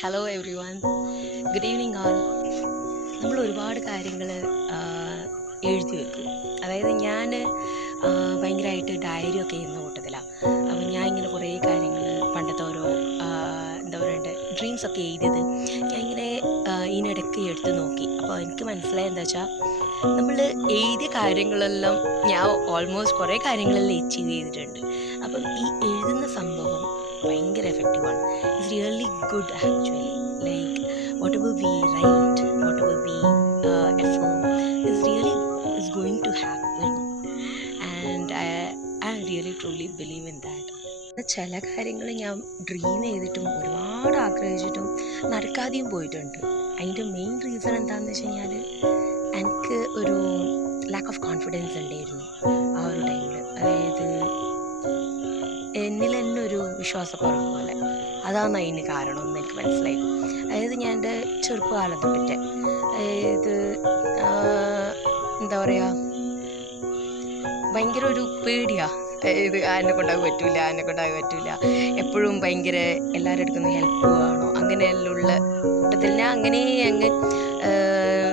Hello every one, good evening all. നമ്മൾ ഒരുപാട് കാര്യങ്ങൾ എഴുതി വെക്കും. അതായത് ഞാൻ ഭയങ്കരമായിട്ട് ഡയറി ഒക്കെ ചെയ്യുന്ന കൂട്ടത്തിലാണ്. അപ്പം ഞാൻ ഇങ്ങനെ കുറേ കാര്യങ്ങൾ പണ്ടത്തെ ഓരോ എന്താ പറയണ്ടേ ഡ്രീംസൊക്കെ എഴുതിയത് ഞാൻ ഇങ്ങനെ ഇതിനിടയ്ക്ക് എടുത്ത് നോക്കി. അപ്പോൾ എനിക്ക് മനസ്സിലായത് എന്താ വെച്ചാൽ നമ്മൾ എഴുതിയ കാര്യങ്ങളെല്ലാം ഞാൻ ഓൾമോസ്റ്റ് കുറേ കാര്യങ്ങളെല്ലാം അച്ചീവ് ചെയ്തിട്ടുണ്ട്. അപ്പം ഈ എഴുതുന്ന സംഭവം ഭയങ്കര എഫക്റ്റീവാണ്. It's really good actually. Like whatever we write, whatever we affirm is really is going to happen, and I really truly believe in that. ചില കാര്യങ്ങൾ ഞാൻ ഡ്രീം ചെയ്തിട്ടും ഒരുപാട് ആഗ്രഹിച്ചിട്ടും നടക്കാതെയും പോയിട്ടുണ്ട്. അതിൻ്റെ മെയിൻ റീസൺ എന്താണെന്ന് വെച്ച് കഴിഞ്ഞാൽ എനിക്ക് ഒരു ലാക്ക് ഓഫ് കോൺഫിഡൻസ് ഉണ്ടായിരുന്നു ആ ഒരു ടൈമിൽ. അതായത് എന്നിൽ തന്നെ ഒരു വിശ്വാസക്കുറവ് പോലെ. അതാണ് അതിന് കാരണമെന്ന് എനിക്ക് മനസ്സിലായി. അതായത് ഞാൻ എൻ്റെ ചെറുപ്പകാലം തൊട്ടിട്ട് അതായത് എന്താ പറയുക ഭയങ്കര ഒരു പേടിയാണ്. അതായത് എന്നെ കൊണ്ടാകാൻ പറ്റൂല, എപ്പോഴും ഭയങ്കര എല്ലാവരുടെ അടുക്കുന്ന ഹെൽപ്പ് വേണോ അങ്ങനെയെല്ലാം കൂട്ടത്തിൽ ഞാൻ അങ്ങനെ അങ്ങ്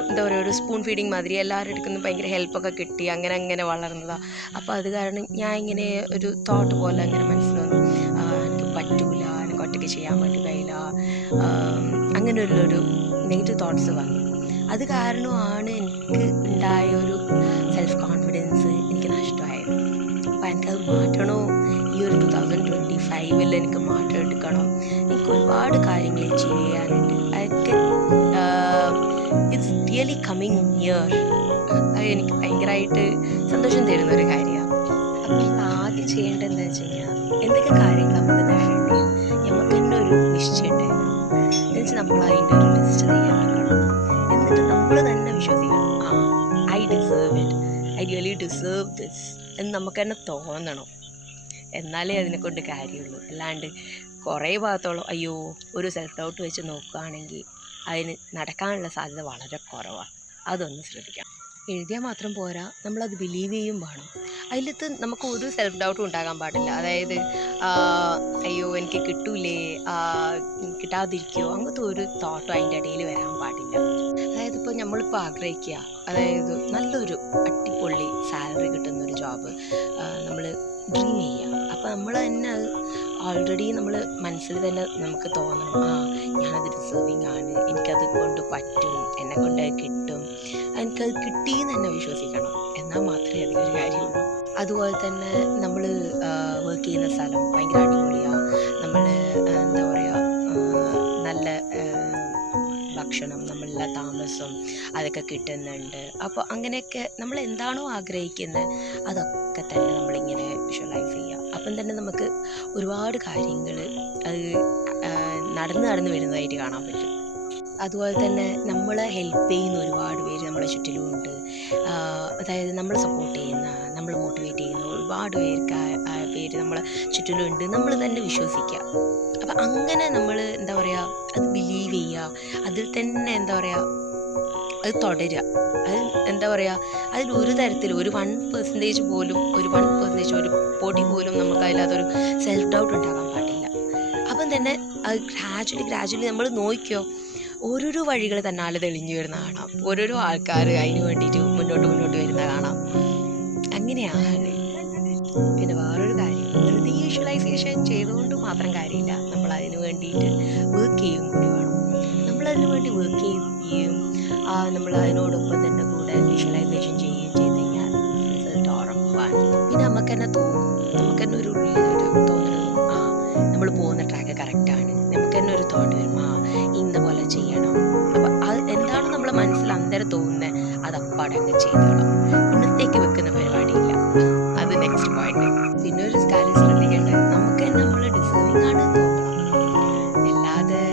എന്താ പറയുക ഒരു സ്പൂൺ ഫീഡിങ് മാതിരി എല്ലാവരുടെ അടുക്കുന്ന ഭയങ്കര ഹെൽപ്പൊക്കെ കിട്ടി അങ്ങനെ വളർന്നതാണ്. അപ്പോൾ അത് കാരണം ഞാൻ ഇങ്ങനെ ഒരു തോട്ട് പോലെ അങ്ങനെ മനസ്സിൽ വന്നു, എനിക്ക് പറ്റൂല, എനിക്ക് ഒറ്റയ്ക്ക് ചെയ്യാൻ പറ്റുകയില്ല, അങ്ങനെയുള്ളൊരു നെഗറ്റീവ് തോട്ട്സ് വന്നു. അത് കാരണമാണ് എനിക്ക് ഉണ്ടായ ഒരു സെൽഫ് കോൺഫിഡൻസ് എനിക്ക് നഷ്ടമായത്. അപ്പോൾ എനിക്കത് മാറ്റണോ, ഈ ഒരു 2025 എനിക്ക് മാറ്റം എടുക്കണം. എനിക്ക് ഒരുപാട് കാര്യങ്ങൾ അച്ചീവ് ചെയ്യാനുണ്ട്. അതൊക്കെ ഇറ്റ്സ് റിയലി കമ്മിങ് നിയർ. അത് എനിക്ക് ഭയങ്കരമായിട്ട് സന്തോഷം തരുന്നൊരു കാര്യമാണ്. അപ്പം നമ്മൾ ആദ്യം ചെയ്യേണ്ടത് എന്താ വെച്ച് കഴിഞ്ഞാൽ എന്തൊക്കെ കാര്യങ്ങൾ നമുക്ക് നേടേണ്ടി നമുക്ക് തന്നെ ഒരു നിശ്ചയം ഉണ്ടായിരുന്നു. എന്നുവെച്ചാൽ നമ്മൾ അതിൻ്റെ ഒരു ലിസ്റ്റ് തയ്യാറാക്കണം. എന്നിട്ട് നമ്മൾ തന്നെ വിശ്വസിക്കണം, I deserve it, I really deserve this എന്ന് നമുക്ക് തന്നെ തോന്നണം. എന്നാലേ അതിനെക്കൊണ്ട് കാര്യമുള്ളൂ. അല്ലാണ്ട് കുറേ ഭാഗത്തോളം അയ്യോ ഒരു സെൽഫ് ഡൗട്ട് വെച്ച് നോക്കുകയാണെങ്കിൽ അതിന് നടക്കാനുള്ള സാധ്യത വളരെ കുറവാണ്. അതൊന്ന് ശ്രദ്ധിക്കണം. എഴുതിയാൽ മാത്രം പോരാ, നമ്മളത് ബിലീവ് ചെയ്യും വേണം. അതിലത്ത് നമുക്ക് ഒരു സെൽഫ് ഡൗട്ടും ഉണ്ടാകാൻ പാടില്ല. അതായത് അയ്യോ എനിക്ക് കിട്ടൂലേ, കിട്ടാതിരിക്കുമോ, അങ്ങനത്തെ ഒരു തോട്ടോ അതിൻ്റെ ഇടയിൽ വരാൻ പാടില്ല. അതായത് ഇപ്പോൾ നമ്മളിപ്പോൾ ആഗ്രഹിക്കുക, അതായത് നല്ലൊരു അടിപൊളി സാലറി കിട്ടുന്നൊരു ജോബ് നമ്മൾ ഡ്രീം ചെയ്യുക. അപ്പോൾ നമ്മൾ തന്നെ അത് ഓൾറെഡി നമ്മൾ മനസ്സിൽ തന്നെ നമുക്ക് തോന്നണം, ഞാനത് ഡിസേർവിങ് ആണ്, എനിക്കത് കൊണ്ട് പറ്റും, എന്നെ കൊണ്ട് അത് കിട്ടും, എനിക്കത് കിട്ടിയെന്ന് തന്നെ വിശ്വസിക്കണം. എന്നാൽ മാത്രമേ അതിലൊരു കാര്യമുള്ളൂ. അതുപോലെ തന്നെ നമ്മൾ വർക്ക് ചെയ്യുന്ന സ്ഥലം ഭയങ്കര അടിപൊളിയാണ്, നമ്മൾ എന്താ പറയുക നല്ല ഭക്ഷണം, നമ്മളുടെ താമസം അതൊക്കെ കിട്ടുന്നുണ്ട്. അപ്പോൾ അങ്ങനെയൊക്കെ നമ്മൾ എന്താണോ ആഗ്രഹിക്കുന്നത് അതൊക്കെ തന്നെ നമ്മളിങ്ങനെ വിഷ്വലൈസ് ചെയ്യുക. അപ്പം തന്നെ നമുക്ക് ഒരുപാട് കാര്യങ്ങൾ അത് നടന്ന് വരുന്നതായിട്ട് കാണാൻ പറ്റും. അതുപോലെ തന്നെ നമ്മളെ ഹെൽപ്പ് ചെയ്യുന്ന ഒരുപാട് പേര് നമ്മളെ ചുറ്റിലുമുണ്ട്. അതായത് നമ്മളെ സപ്പോർട്ട് ചെയ്യുന്ന, നമ്മൾ മോട്ടിവേറ്റ് ചെയ്യുന്ന ഒരുപാട് പേര് നമ്മളെ ചുറ്റിലുമുണ്ട്. നമ്മൾ തന്നെ വിശ്വസിക്കുക. അപ്പം അങ്ങനെ നമ്മൾ എന്താ പറയുക അത് ബിലീവ് ചെയ്യുക, അതിൽ തന്നെ എന്താ പറയുക അത് തുടരുക. അത് എന്താ പറയുക അതിലൊരു തരത്തിൽ ഒരു 1% പോലും ഒരു പൊടി പോലും നമുക്ക് അതിലകത്തൊരു സെൽഫ് ഡൗട്ട് ഉണ്ടാകാൻ പാടില്ല. അപ്പം തന്നെ അത് ഗ്രാജുവലി നമ്മൾ നോക്കിയോ ഓരോരോ വഴികൾ തന്നാലെ തെളിഞ്ഞു വരുന്ന കാണാം. ഓരോരോ ആൾക്കാർ അതിന് വേണ്ടിയിട്ട് മുന്നോട്ട് വരുന്ന കാണാം. അങ്ങനെയാണ്. പിന്നെ വേറൊരു കാര്യം, വെറുതെ വിഷ്വലൈസേഷൻ ചെയ്തുകൊണ്ട് മാത്രം കാര്യമില്ല, നമ്മൾ അതിന് വേണ്ടിയിട്ട് വർക്ക് ചെയ്യും കൂടി വേണം. നമ്മളതിന് വേണ്ടി വർക്ക് ചെയ്യുകയും നമ്മൾ അതിനോടൊപ്പം തന്നെ കൂടെ വിഷ്വലൈസേഷൻ ചെയ്യുകയും ചെയ്ത് കഴിഞ്ഞാൽ റിസൾട്ട് ഉറപ്പാണ്. പിന്നെ നമുക്ക് തന്നെ തോന്നും, നമുക്ക് തന്നെ ഒരു തോന്നണം, നമ്മൾ പോകുന്ന ട്രാക്ക് കറക്റ്റാണ്. നമുക്ക് തന്നെ ഒരു തോട്ട് വരും, ഇന്ന പോലെ ചെയ്യണം. അപ്പം അത് എന്താണ് നമ്മളെ മനസ്സിൽ അന്നേരം തോന്നുന്നത് അത് അപ്പാടെ അങ്ങ് ചെയ്തോളാം. ഇന്നത്തേക്ക് വെക്കുന്ന പരിപാടിയില്ല. അത് നെക്സ്റ്റ് പോയിന്റ്. പിന്നെ ഒരു കാര്യം ശ്രദ്ധിക്കേണ്ടത്, നമുക്ക് തന്നെ നമ്മൾ ഡിസേർവിങ് ആണ് തോന്നണം. അല്ലാതെ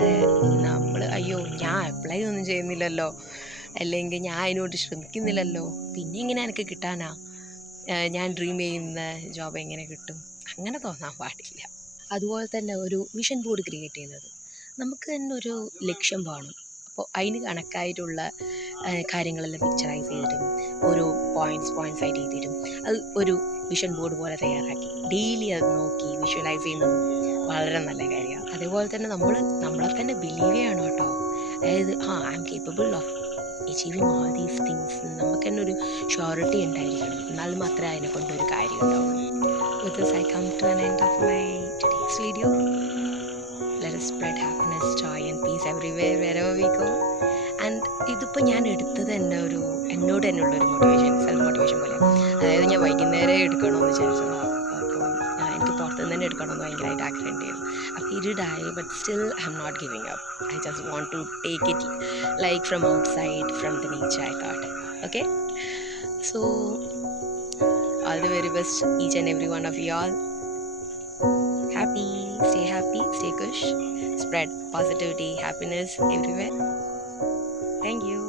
നമ്മൾ അയ്യോ ഞാൻ അപ്ലൈ ഒന്നും ചെയ്യുന്നില്ലല്ലോ, അല്ലെങ്കിൽ ഞാൻ അതിനോട് ശ്രമിക്കുന്നില്ലല്ലോ, പിന്നെ എങ്ങനെ എനിക്ക് കിട്ടാനാ, ഞാൻ ഡ്രീം ചെയ്യുന്ന ജോബ് എങ്ങനെ കിട്ടും, അങ്ങനെ തോന്നാൻ പാടില്ല. അതുപോലെ തന്നെ ഒരു വിഷൻ ബോർഡ് ക്രിയേറ്റ് ചെയ്യുന്നത്, നമുക്ക് തന്നെ ഒരു ലക്ഷ്യം വേണം. അപ്പോൾ അതിന് കണക്കായിട്ടുള്ള കാര്യങ്ങളെല്ലാം പിക്ചറൈസ് ചെയ്തിട്ടും ഓരോ പോയിൻറ്റ്സ് ആയിട്ട് ചെയ്തിട്ടും അത് ഒരു വിഷൻ ബോർഡ് പോലെ തയ്യാറാക്കി ഡെയിലി അത് നോക്കി വിഷ്വലൈസ് ചെയ്യുന്നത് വളരെ നല്ല കാര്യമാണ്. അതേപോലെ തന്നെ നമ്മളെ തന്നെ ബിലീവ് ചെയ്യണം കേട്ടോ. അതായത് I M capable of achieving all these things. നമുക്ക് തന്നെ ഒരു ഷ്യോറിറ്റി ഉണ്ടായിരിക്കണം, എന്നാൽ മാത്രമേ അതിനെ കൊണ്ടൊരു കാര്യം ഉണ്ടാവുള്ളൂ. With this I come to an end of my today's video. Let us spread happiness, joy and peace everywhere wherever we go. And ഇതിപ്പോൾ ഞാൻ എടുത്തത് തന്നെ എന്നോട് തന്നെ ഉള്ളൊരു മോട്ടിവേഷൻ, സെൽഫ് മോട്ടിവേഷൻ പോലെ. അതായത് ഞാൻ വൈകുന്നേരം എടുക്കണമെന്ന് വിചാരിച്ചതാണ്. അപ്പോൾ എനിക്ക് പുറത്തുനിന്ന് തന്നെ എടുക്കണമെന്ന് ഭയങ്കരമായിട്ട് ആഗ്രഹമുണ്ടായിരുന്നു. ആ പീരീഡ് ആയി, but still I am not giving up. I just want to take it like from outside, from the nature I thought. Okay, so all the very best each and every one of you all. Happy, stay kush, spread positivity, happiness everywhere. Thank you.